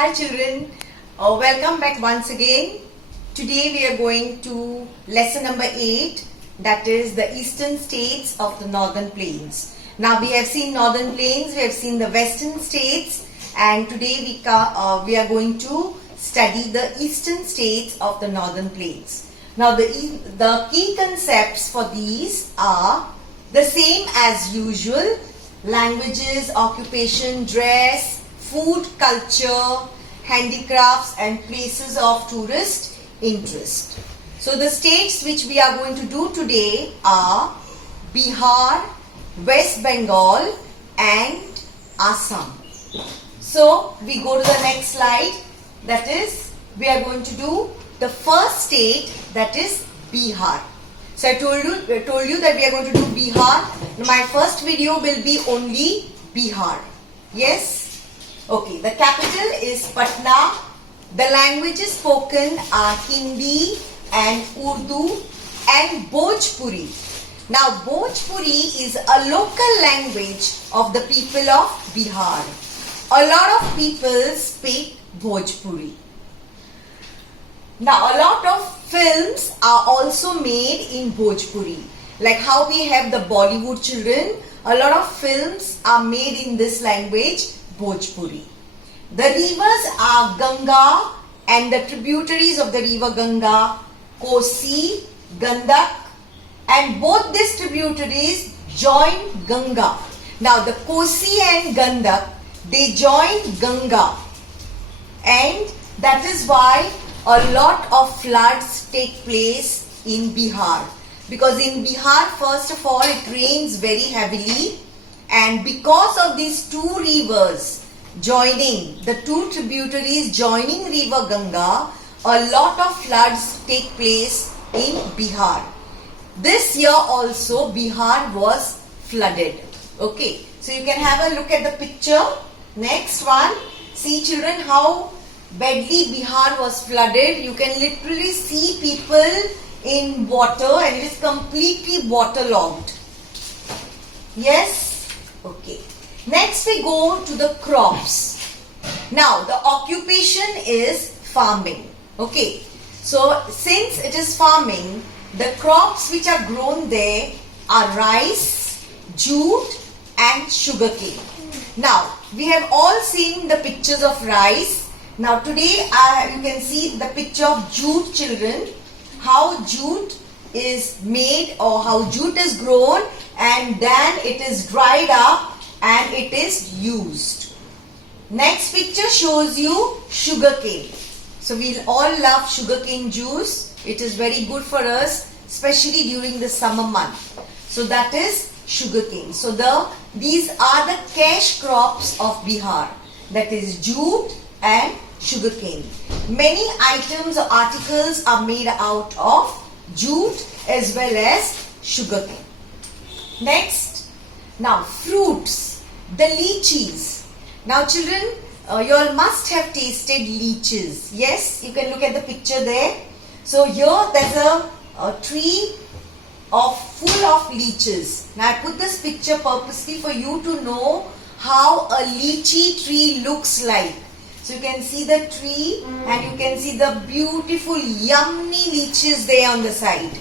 Hi children, welcome back once again. Today we are going to lesson number 8, that is the eastern states of the northern plains. Now we have seen northern plains, we have seen the western states, and today we are going to study the eastern states of the northern plains. Now the key concepts for these are the same as usual: languages, occupation, dress, food, culture, handicrafts and places of tourist interest. So the states which we are going to do today are Bihar, West Bengal and Assam. So we go to the next slide, that is we are going to do the first state, that is Bihar. So I told you that we are going to do Bihar. My first video will be only Bihar. Yes? Okay, the capital is Patna. The languages spoken are Hindi and Urdu and Bhojpuri. Now Bhojpuri is a local language of the people of Bihar. A lot of people speak Bhojpuri. Now a lot of films are also made in Bhojpuri. Like how we have the Bollywood children, a lot of films are made in this language, Bhojpuri. The rivers are Ganga and the tributaries of the river Ganga, Kosi, Gandak, and both these tributaries join Ganga. Now the Kosi and Gandak, they join Ganga, and that is why a lot of floods take place in Bihar. Because in Bihar, first of all, it rains very heavily, and because of these two rivers joining, the two tributaries joining river Ganga, a lot of floods take place in Bihar. This year also Bihar was flooded. Okay, so you can have a look at the picture. Next one, see children how badly Bihar was flooded. You can literally see people in water and it is completely waterlogged. Yes? Okay. Next we go to the crops. Now the occupation is farming. Okay. So since it is farming, the crops which are grown there are rice, jute and sugarcane. Now we have all seen the pictures of rice. Now today you can see the picture of jute, children. How jute is made or how jute is grown and then it is dried up and it is used. Next picture shows you sugarcane. So we'll all love sugarcane juice. It is very good for us, especially during the summer month. So that is sugarcane. So these are the cash crops of Bihar. That is jute and sugarcane. Many items or articles are made out of jute as well as sugarcane. Next, now fruits, the lychees. Now children, you all must have tasted lychees. Yes, you can look at the picture there. So here there's a tree full of lychees. Now I put this picture purposely for you to know how a lychee tree looks like. So you can see the tree and you can see the beautiful yummy lychees there on the side.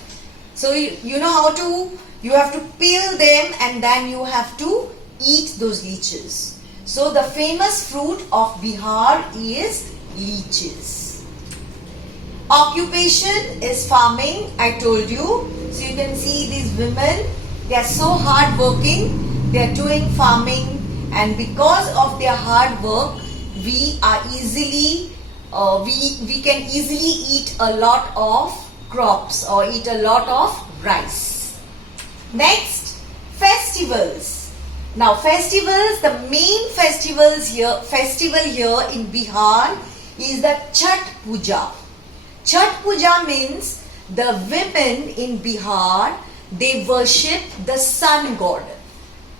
So you know how to, you have to peel them and then you have to eat those lychees. So the famous fruit of Bihar is lychees. Occupation is farming, I told you. So you can see these women, they are so hard working, they are doing farming, and because of their hard work, we can easily eat a lot of crops or eat a lot of rice. Next, festivals. Now festivals, the main festival here in Bihar is the Chhath Puja. Chhath Puja means the women in Bihar, they worship the sun god.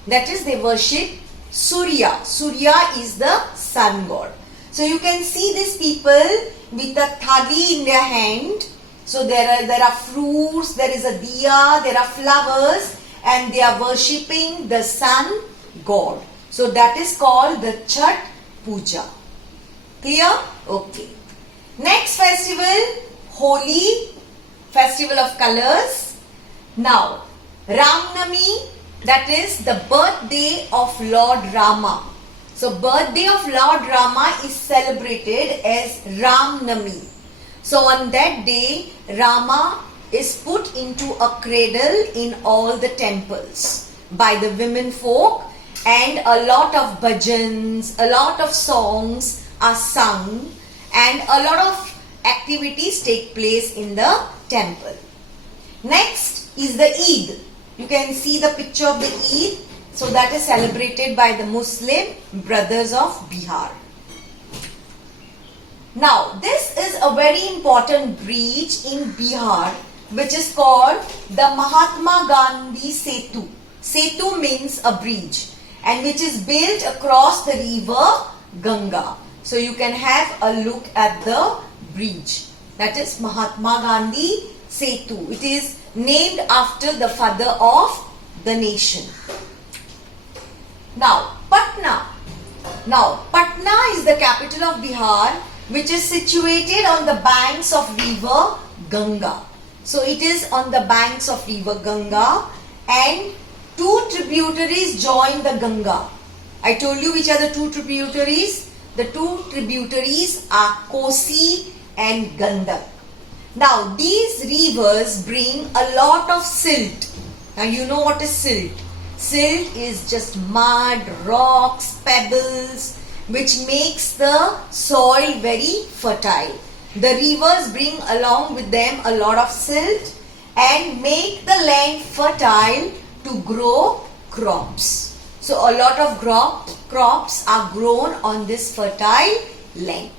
That is, they worship Surya. Surya is the sun god. So you can see these people with a thali in their hand. So there are fruits, there is a diya, there are flowers, and they are worshipping the sun god. So that is called the Chhath Puja. Clear? Okay. Next festival, Holi, festival of colors. Now, Ramnami, that is the birthday of Lord Rama. So, birthday of Lord Rama is celebrated as Ramnami. So, on that day, Rama is put into a cradle in all the temples by the women folk, and a lot of bhajans, a lot of songs are sung, and a lot of activities take place in the temple. Next is the Eid. You can see the picture of the Eid. So that is celebrated by the Muslim brothers of Bihar. Now this is a very important bridge in Bihar, which is called the Mahatma Gandhi Setu. Setu means a bridge, and which is built across the river Ganga. So you can have a look at the bridge. That is Mahatma Gandhi Setu. It is named after the father of the nation. Now Patna. Now Patna is the capital of Bihar, which is situated on the banks of river Ganga. So it is on the banks of river Ganga, and two tributaries join the Ganga. I told you which are the two tributaries. The two tributaries are Kosi and Gandak. Now these rivers bring a lot of silt. Now you know what is silt. Silt is just mud, rocks, pebbles, which makes the soil very fertile. The rivers bring along with them a lot of silt and make the land fertile to grow crops. So a lot of crops are grown on this fertile land.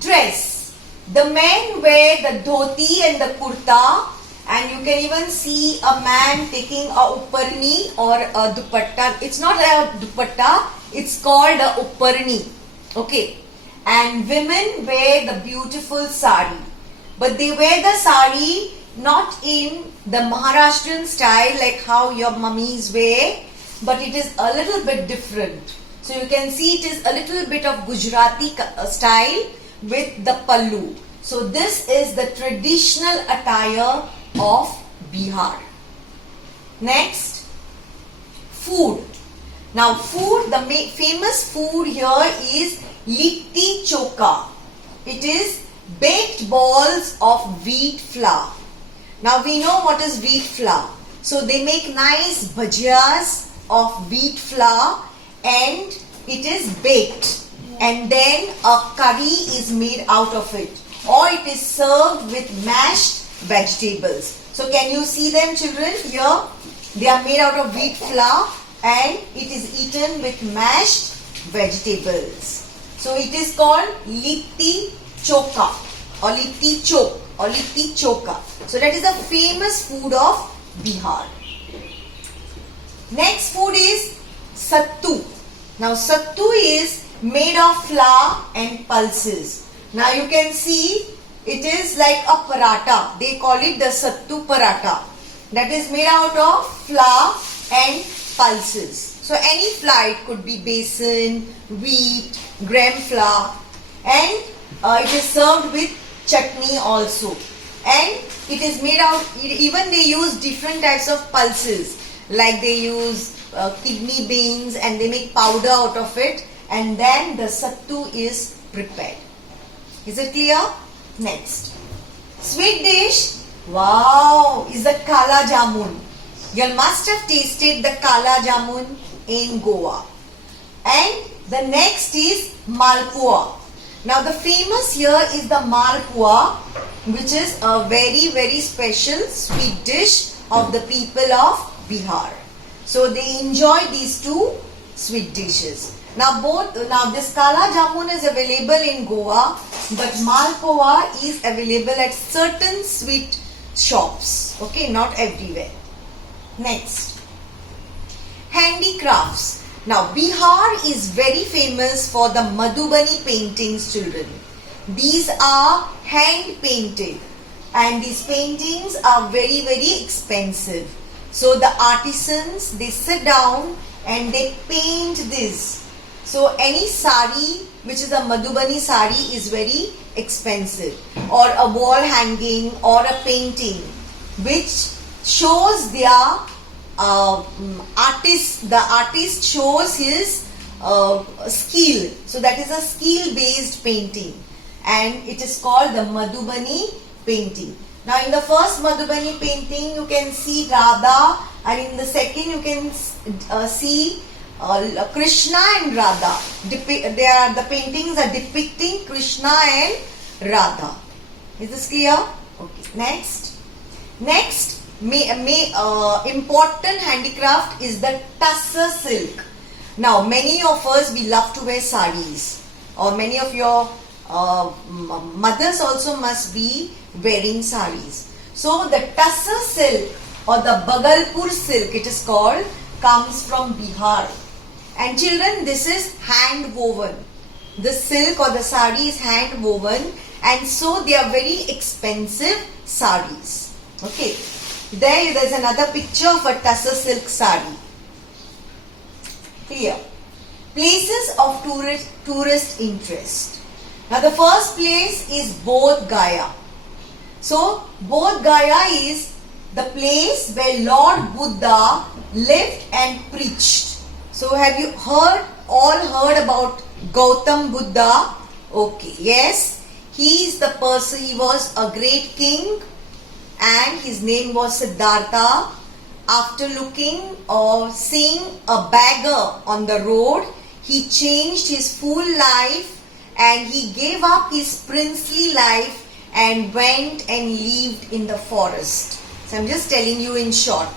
Dress. The men wear the dhoti and the kurta, and you can even see a man taking a upparni or a dupatta. It's not a dupatta, it's called a upparni. Okay. And women wear the beautiful sari. But they wear the sari not in the Maharashtrian style like how your mummies wear, but it is a little bit different. So you can see it is a little bit of Gujarati style with the pallu. So this is the traditional attire of Bihar. Next, food. Now food, the famous food here is litti choka. It is baked balls of wheat flour. Now we know what is wheat flour. So they make nice bhajiyas of wheat flour and it is baked, and then a curry is made out of it, or it is served with mashed vegetables. So can you see them, children? Here they are made out of wheat flour and it is eaten with mashed vegetables. So it is called litti choka or litti chok or litti choka. So that is the famous food of Bihar. Next food is sattu. Now sattu is made of flour and pulses. Now you can see it is like a paratha. They call it the sattu paratha. That is made out of flour and pulses. So any flour, it could be besan, wheat, gram flour, and it is served with chutney also. And it is made out, even they use different types of pulses, like they use kidney beans and they make powder out of it, and then the sattu is prepared. Is it clear? Next, sweet dish, wow, is the kala jamun. You must have tasted the kala jamun in Goa. And the next is malpua. Now the famous here is the malpua, which is a very, very special sweet dish of the people of Bihar. So they enjoy these two sweet dishes. Now this kala jamun is available in Goa, but malpua is available at certain sweet shops. Okay, not everywhere. Next, handicrafts. Now Bihar is very famous for the Madhubani paintings, children. These are hand painted and these paintings are very, very expensive. So the artisans, they sit down and they paint this. So any sari which is a Madhubani sari is very expensive, or a wall hanging or a painting which shows their the artist shows his skill. So that is a skill based painting, and it is called the Madhubani painting. Now in the first Madhubani painting you can see Radha, and in the second you can see Krishna and Radha. The paintings are depicting Krishna and Radha. Is this clear? Okay. Next, important handicraft is the tussar silk. Now, many of us, we love to wear sarees, or many of your mothers also must be wearing sarees. So, the tussar silk or the Bhagalpur silk, it is called, comes from Bihar. And children, this is hand woven. The silk or the sari is hand woven, and so they are very expensive saris. Okay. There's another picture of a tussar silk sari. Here. Places of tourist interest. Now the first place is Bodh Gaya. So Bodh Gaya is the place where Lord Buddha lived and preached. So have you all heard about Gautam Buddha? Okay, yes. He is the person, he was a great king, and his name was Siddhartha. After looking or seeing a beggar on the road, he changed his full life and he gave up his princely life and went and lived in the forest. So I'm just telling you in short.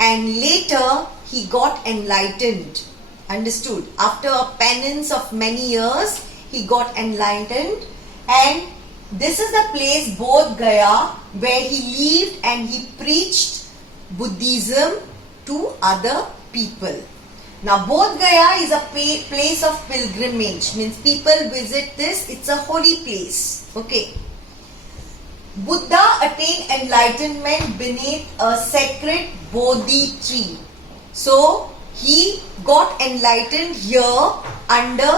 And later he got enlightened. Understood? After a penance of many years, he got enlightened, and this is the place Bodh Gaya where he lived and he preached Buddhism to other people. Now Bodh Gaya is a place of pilgrimage, means people visit this, it's a holy place. Okay. Buddha attained enlightenment beneath a sacred Bodhi tree. So he got enlightened here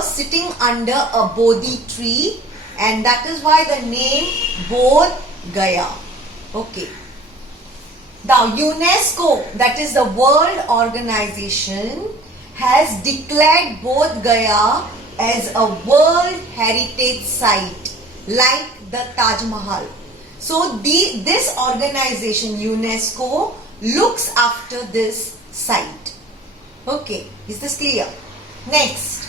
sitting under a Bodhi tree, and that is why the name Bodh Gaya. Okay. Now UNESCO, that is the World Organization, has declared Bodh Gaya as a World Heritage Site like the Taj Mahal. So this organization UNESCO looks after this site. Okay, is this clear? Next,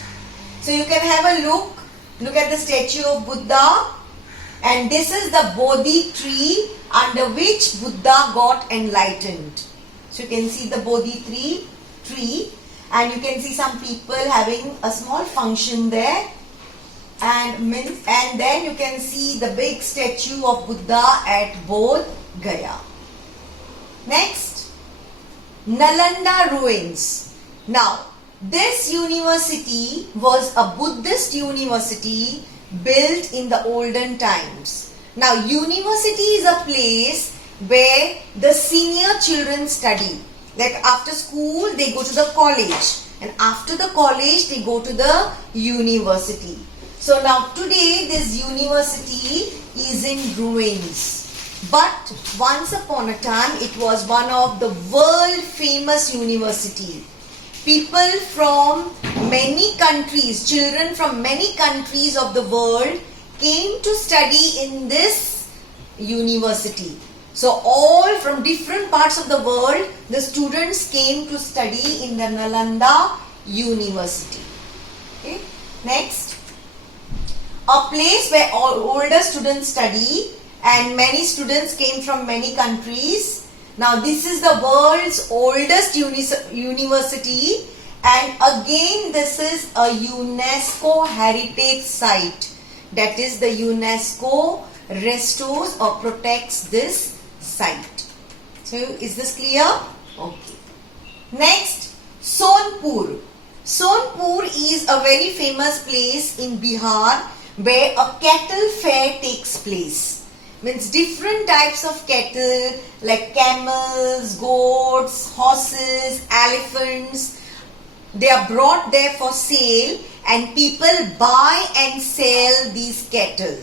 so you can have a look at the statue of Buddha, and this is the Bodhi tree under which Buddha got enlightened. So you can see the Bodhi tree, and you can see some people having a small function there, and then you can see the big statue of Buddha at Bodh Gaya. Next, Nalanda ruins. Now, this university was a Buddhist university built in the olden times. Now, university is a place where the senior children study. Like after school, they go to the college, and after the college, they go to the university. So now today, this university is in ruins. But once upon a time, it was one of the world famous university. People from many countries, children from many countries of the world came to study in this university. So all from different parts of the world, the students came to study in the Nalanda University. Okay. Next, a place where all older students study, and many students came from many countries. Now this is the world's oldest university, and again this is a UNESCO heritage site. That is, the UNESCO restores or protects this site. So is this clear? Okay. Next, Sonpur. Sonpur is a very famous place in Bihar where a cattle fair takes place. Means different types of cattle like camels, goats, horses, elephants, They are brought there for sale and people buy and sell these cattle.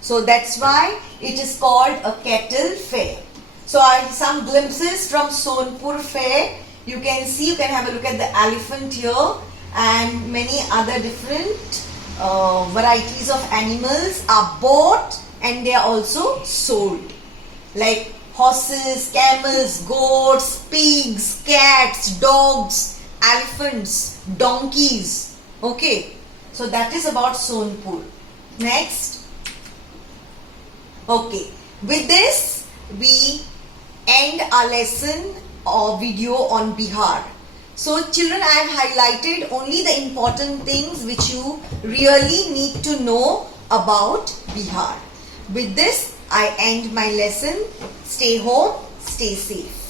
So that's why it is called a cattle fair. So some glimpses from Sonpur fair. You can see, you can have a look at the elephant here and many other different varieties of animals are bought and they are also sold. Like horses, camels, goats, pigs, cats, dogs, elephants, donkeys. Okay, so that is about Sonpur. Next. Okay, with this we end our lesson or video on Bihar. So children, I have highlighted only the important things which you really need to know about Bihar. With this I end my lesson. Stay home, stay safe.